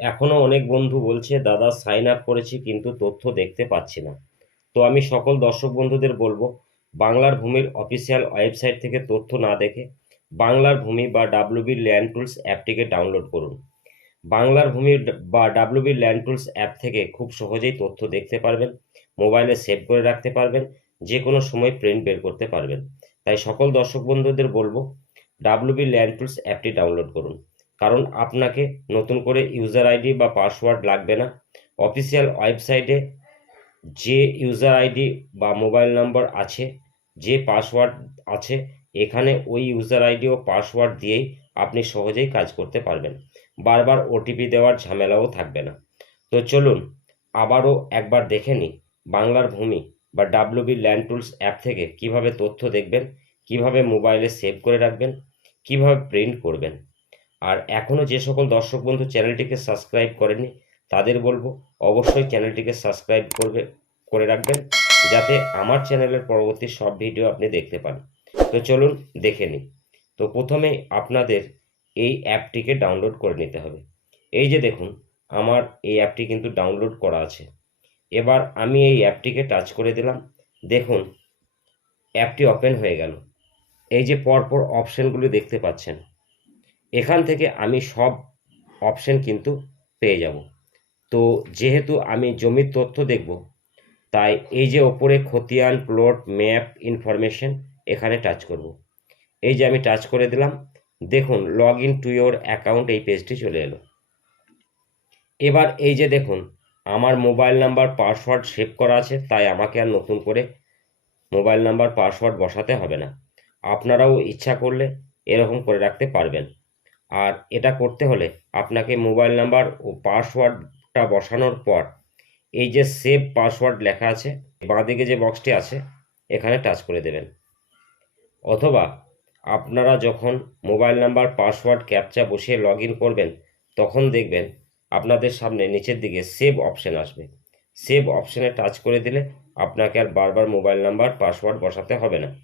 এখনও অনেক বন্ধু বলছে, দাদা সাইন আপ করেছি, কিন্তু তথ্য দেখতে পাচ্ছি না। তো আমি সকল দর্শক বন্ধুদের বলব, বাংলার ভূমির অফিসিয়াল ওয়েবসাইট থেকে তথ্য না দেখে বাংলার ভূমি বা ডাব্লিউবি ল্যান্ড টুলস অ্যাপটিকে ডাউনলোড করুন। বাংলার ভূমি বা ডাব্লিউবি ল্যান্ড টুলস অ্যাপ থেকে খুব সহজেই তথ্য দেখতে পারবেন মোবাইলে সেভ করে রাখতে পারবেন যে কোনো সময় প্রিন্ট বের করতে পারবেন। তাই সকল দর্শক বন্ধুদের বলব ডাব্লিউবি ল্যান্ড টুলস অ্যাপটি ডাউনলোড করুন। কারণ আপনাকে নতুন করে ইউজার আইডি বা পাসওয়ার্ড লাগবে না। অফিসিয়াল ওয়েবসাইটে যে ইউজার আইডি বা মোবাইল নম্বর আছে, যে পাসওয়ার্ড আছে, এখানে ওই ইউজার আইডি ও পাসওয়ার্ড দিয়েই আপনি সহজেই কাজ করতে পারবেন। বারবার ওটিপি দেওয়ার ঝামেলাও থাকবে না। তো চলুন, আবারও একবার দেখে নিই বাংলার ভূমি বা ডাব্লিউবি ল্যান্ড টুলস অ্যাপ থেকে কীভাবে তথ্য দেখবেন, কীভাবে মোবাইলে সেভ করে রাখবেন, কীভাবে প্রিন্ট করবেন। আর এখনও যে সকল দর্শক বন্ধু চ্যানেলটিকে সাবস্ক্রাইব করেনি তাদের বলব অবশ্যই চ্যানেলটিকে সাবস্ক্রাইব করবে, করে রাখবেন, যাতে আমার চ্যানেলের পরবর্তী সব ভিডিও আপনি দেখতে পান। তো চলুন দেখে নিই। তো প্রথমে আপনাদের এই অ্যাপটিকে ডাউনলোড করে নিতে হবে। এই যে দেখুন, আমার এই অ্যাপটি কিন্তু ডাউনলোড করা আছে। এবার আমি এই অ্যাপটিকে টাচ করে দিলাম। দেখুন, অ্যাপটি ওপেন হয়ে গেল। এই যে পরপর অপশানগুলি দেখতে পাচ্ছেন এখান থেকে আমি সব অপশন কিন্তু পেয়ে যাব। তো যেহেতু আমি জমির তথ্য দেখব, তাই এই যে ওপরে খতিয়ান প্লট ম্যাপ ইনফরমেশন এখানে টাচ করব। এই যে আমি টাচ করে দিলাম, দেখুন log in to your account এই পেজটি চলে এলো। এবার এই যে দেখুন, আমার মোবাইল নাম্বার পাসওয়ার্ড সেভ করা আছে, তাই আমাকে আর নতুন করে মোবাইল নাম্বার পাসওয়ার্ড বসাতে হবে না। আপনারাও ইচ্ছা করলে এরকম করে রাখতে পারবেন। আর এটা করতে হলে আপনাকে মোবাইল নাম্বার ও পাসওয়ার্ডটা বসানোর পর এই যে সেভ পাসওয়ার্ড লেখা আছে, বাঁদিকে যে বক্সটি আছে, এখানে টাচ করে দেবেন। অথবা আপনারা যখন মোবাইল নাম্বার, পাসওয়ার্ড, ক্যাপচা বসিয়ে লগ করবেন, তখন দেখবেন আপনাদের সামনে নিচের দিকে সেভ অপশন আসবে। সেভ অপশনে টাচ করে দিলে আপনাকে আর বারবার মোবাইল নাম্বার, পাসওয়ার্ড বসাতে হবে না।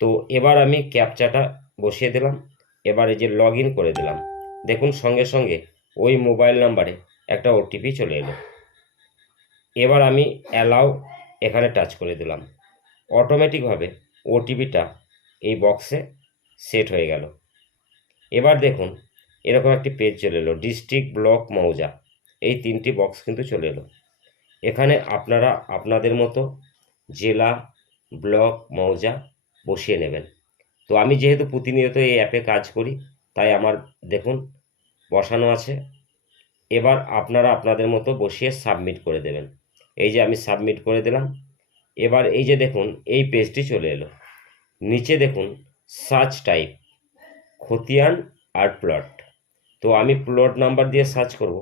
তো এবার আমি ক্যাপচাটা বসিয়ে দিলাম। এবার যে লগ করে দিলাম, দেখুন সঙ্গে সঙ্গে ওই মোবাইল নাম্বারে একটা ওটিপি চলে এলো। এবার আমি অ্যালাউ এখানে টাচ করে দিলাম। অটোমেটিকভাবে ওটিপিটা এই বক্সে সেট হয়ে গেল। এবার দেখুন, এরকম একটি পেজ চলে এলো ডিস্ট্রিক্ট ব্লক মৌজা এই তিনটি বক্স কিন্তু চলে এলো। এখানে আপনারা আপনাদের মতো জেলা ব্লক মৌজা বসিয়ে নেবেন। তো আমি যেহেতু প্রতিনিয়ত এই অ্যাপে কাজ করি, তাই আমার, দেখুন, বসানো আছে। এবার আপনারা আপনাদের মতো বসিয়ে সাবমিট করে দেবেন। এই যে আমি সাবমিট করে দিলাম। এবার এই যে দেখুন, এই পেজটি চলে এলো। নিচে দেখুন সার্চ টাইপ খতিয়ান আর প্লট তো আমি প্লট নাম্বার দিয়ে সার্চ করব।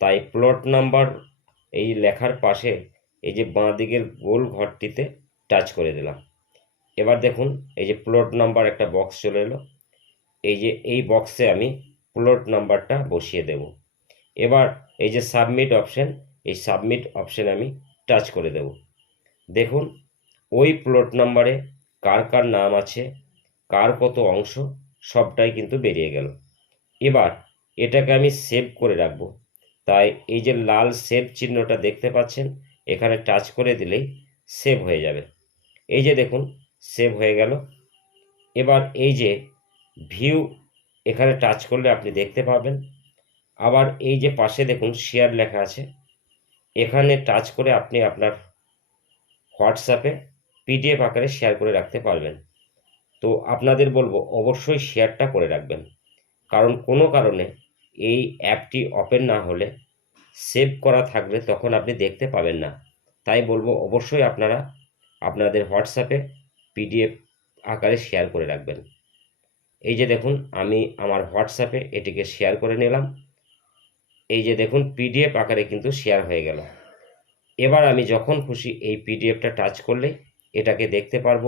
তাই প্লট নাম্বার এই লেখার পাশে, এই যে বাঁ দিকের গোল ঘরটিতে টাচ করে দিলাম। এবার দেখুন, এই যে প্লট নাম্বার একটা বক্স চলে এলো। এই যে, এই বক্সে আমি প্লট নাম্বারটা বসিয়ে দেব। এবার এই যে সাবমিট অপশন এই সাবমিট অপশন আমি টাচ করে দেব। দেখুন, ওই প্লট নাম্বারে কার কার নাম আছে, কার কত অংশ, সবটাই কিন্তু বেরিয়ে গেল। এবার এটাকে আমি সেভ করে রাখব। তাই এই যে লাল সেভ চিহ্নটা দেখতে পাচ্ছেন, এখানে টাচ করে দিলেই সেভ হয়ে যাবে। এই যে দেখুন সেভ হয়ে গেল। এবার এই যে ভিউ এখানে টাচ করলে আপনি দেখতে পাবেন। আবার এই যে পাশে দেখুন শেয়ার লেখা আছে। এখানে টাচ করে আপনি আপনার হোয়াটসঅ্যাপে পিডিএফ আকারে শেয়ার করে রাখতে পারবেন। তো আপনাদের বলব, অবশ্যই শেয়ারটা করে রাখবেন। কারণ কোনো কারণে এই অ্যাপটি ওপেন না হলে সেভ করা থাকলে তখন আপনি দেখতে পাবেন না। তাই বলব, অবশ্যই আপনারা আপনাদের হোয়াটসঅ্যাপে পিডিএফ আকারে শেয়ার করে রাখবেন। এই যে দেখুন, আমি আমার হোয়াটসঅ্যাপে এটিকে শেয়ার করে নিলাম। এই যে দেখুন পিডিএফ আকারে কিন্তু শেয়ার হয়ে গেল। এবার আমি যখন খুশি এই পিডিএফটা টাচ করলে এটাকে দেখতে পারব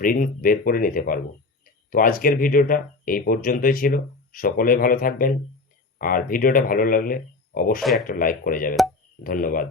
প্রিন্ট বের করে নিতে পারব। তো আজকের ভিডিওটা এই পর্যন্তই ছিল। সকলে ভালো থাকবেন। আর ভিডিওটা ভালো লাগলে অবশ্যই একটা লাইক করে যাবেন। ধন্যবাদ।